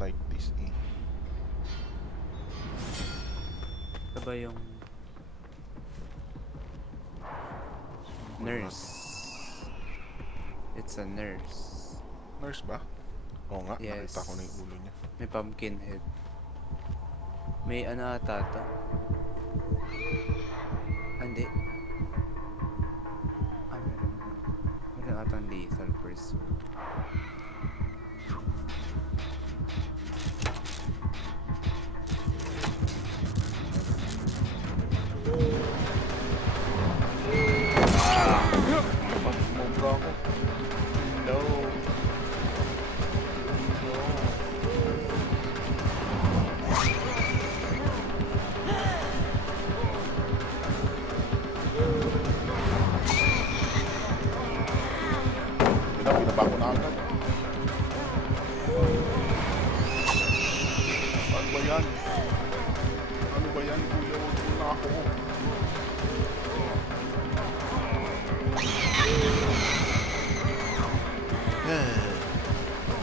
like this, eh. Ito ba yung nurse? It's a nurse. Nurse ba? Oo nga, Yes. nakita ko na yung ulo niya. May pumpkin head. May ano ata to? Ah, hindi. Ah, meron. Meron atang lethal pursuit. Sumobra ako. No. No. Pinaba ko na agad. Ano ba yan? Ano ba yan, kuya? Huwag mo na ako.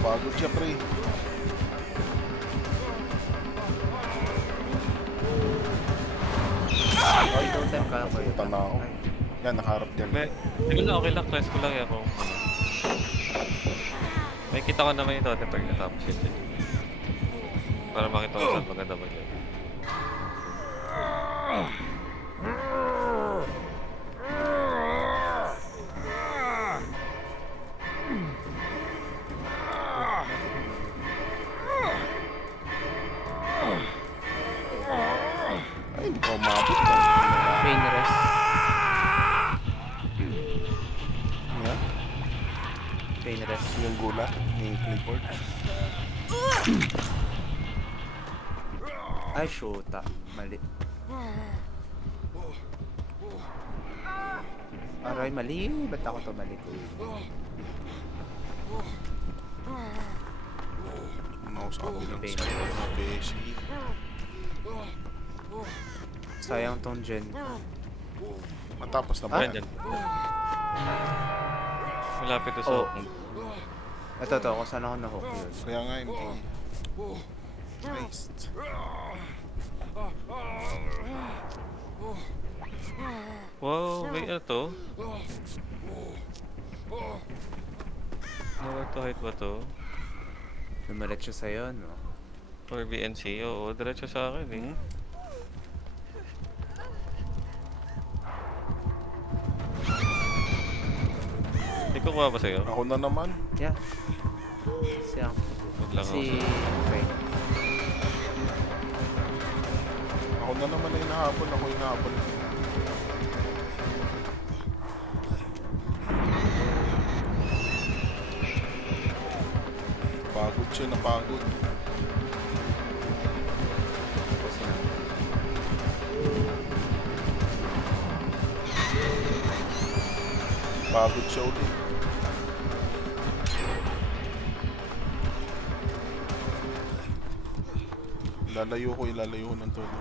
Pagod siya, pre. Ay, totem ka ko yun. Puta na ako. Ay, Yan, nakaharap yan. Sige lang, okay lang. Twice ko lang yan kung ano. May kita ko naman yung totem pag natapos yun dyan. Para makita ko saan maganda ba yun. Ay, hindi ko umabot. pain rest. Yan, Pain rest. yung gula ni Clifford. Ay, shoota. Mali. Aray, mali. Ba't ako tumalikod? Mouse ako ng Pain. beshi. Sayang tong gen. Matapos na ba Ayan yan? dyan. Malapit to sa Oh. open. Ito to, kung saan ako nahook yun. Kaya nga hindi. Christ. Wow, may ano to? Lower to height ba to? Lumalit siya sa'yo, no? Or BNC? Oo, diretso sa akin eh. Hindi ko kuha ba sa'yo? Ako na naman. Yeah. Siyang. Wag lang ako. Si Frank. Ako na naman na hinahabol. Ako hinahabol. Pagod siya, napagod. Tapos na. Pagod siya ulit. Ilalayo ng todo.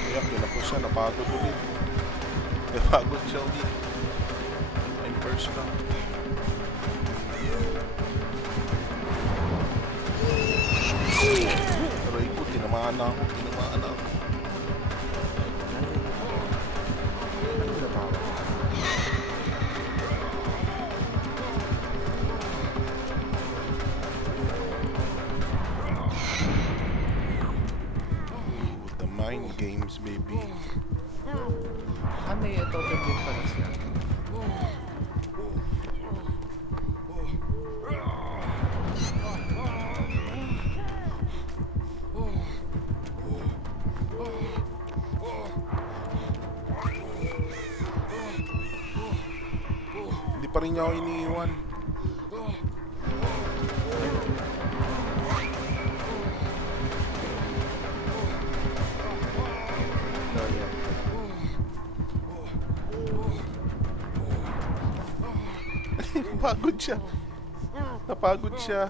Kaya kinapos siya, napagod ulit. Napagod siya ulit. I'm first lang. Aray ko, tinamaan na ako. Ano na ba? Ooh, the mind games, baby. Ah, may totem din pala siya. Hindi pa rin niya ako iniiwan. So, yun. Napagod siya. Napagod siya.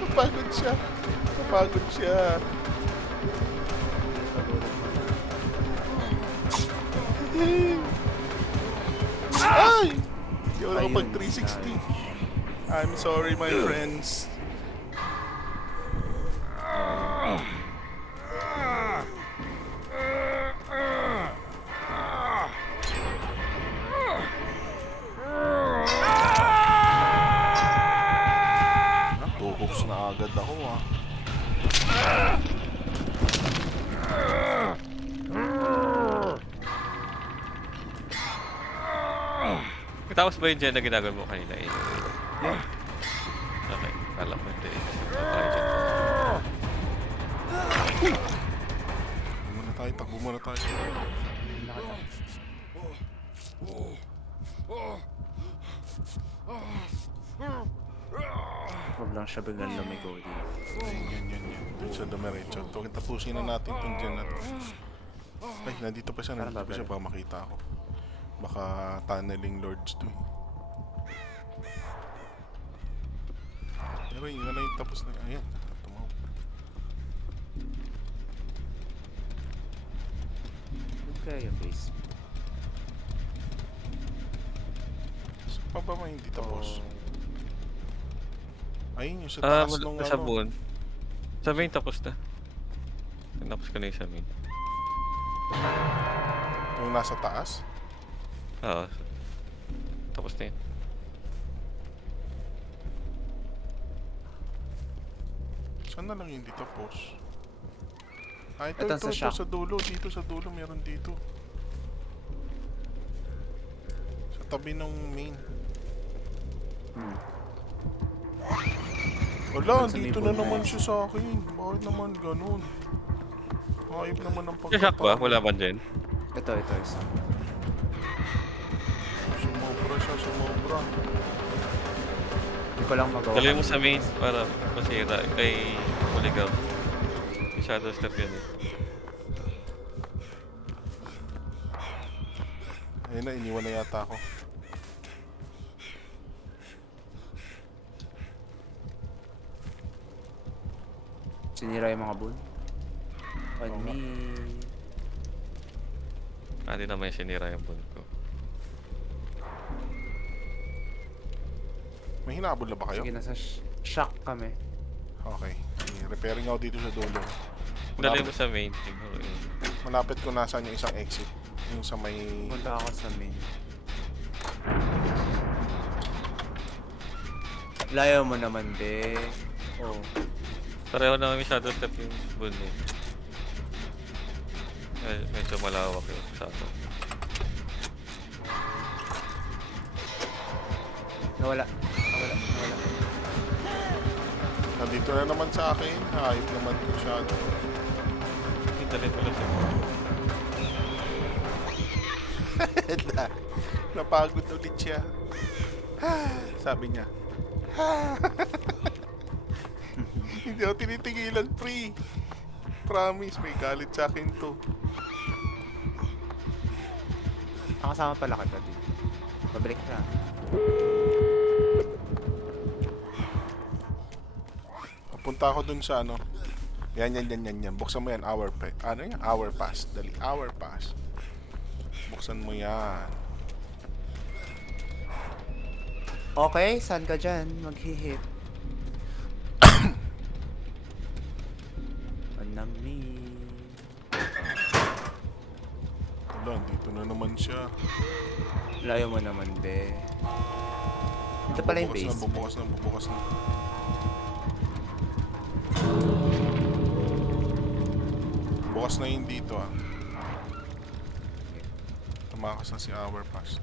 Napagod siya. Napagod siya. Pagod pag Ayun, 360. I'm sorry, my friends. Tukoks na agad ako ah. Tapos ba yung gen na ginagawa mo kanina eh? Yeah. Okay, kala ko hindi. Try gen. Takbo muna tayo, takbo muna tayo. Nakita. Huwag lang siya biglang lumigo dito. Yan. Doon sa dumiretso. Tapusin na natin itong dyan na to. Ay, nandito pa siya, baka makita ako. Baka tunneling lords to eh. Pero yun na yung tapos na. Ayan, tumawag. Okay, yung base. So, pa ba hindi tapos? Ayun yung sa Ah, taas nung sa ano. buon. Sa main tapos na. Tapos ka na yung sa main. Yung nasa taas? Oo. Tapos na yun. Saan na lang yung di tapos? Ah, ito, Ito sa shop. sa dulo. Dito sa dulo, meron dito. Sa tabi ng main. Wala, Sa dito may na buwan naman na siya sa akin. Bakit naman ganun? Ayop naman ang Shock ba? pagkatao. Wala ba dyan? Ito, isa. Sumobra siya, sumobra. Hindi ko lang magawa. Dali mo sa main para masira. Kay Uligaw. May shadow step yun eh. Ayun na, iniwan na yata ako. Sinira yung mga bull. On me. Hindi naman yung sinira yung bull ko. May hinabol na ba kayo? Sige, nasa shock kami. Okay. Sige, repairing ako dito sa dulo. Dali mo sa main. Siguro yun. Malapit ko nasaan yung isang exit. Yung sa may... Punta ako sa main. Layo mo naman, be. Oh. Pareho naman may shadow step yung bull eh. Medyo malawak yung shadow. Nawala. Nandito na naman sa akin. Hayop naman ko siya. Dali mo lang sa bull. Napagod ulit siya. Sabi niya. Hindi ako tinitigilan, pre. Promise, may galit sa akin to. Nakasama pala kita dito. Babalik na. Papunta ako dun sa ano. Yan. Buksan mo yan, hour pass. Ano yan? Hour pass. Dali, hour pass. Buksan mo yan. Okay, saan ka dyan? Maghihit. Anami. Wala, dito na naman siya. Layo mo naman, be. Ito pala yung base. Bubukas na. Bukas na yun dito ah. Tumakas na si hour pass.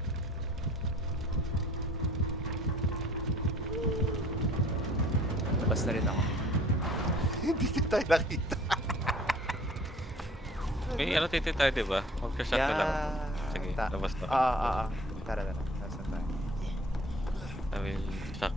Labas na rin ako. Hindi kita nakita. May ano titi tayo diba? Magka-shot na lang. Sige, labas na. Tara. Nasa tayo. I will shock.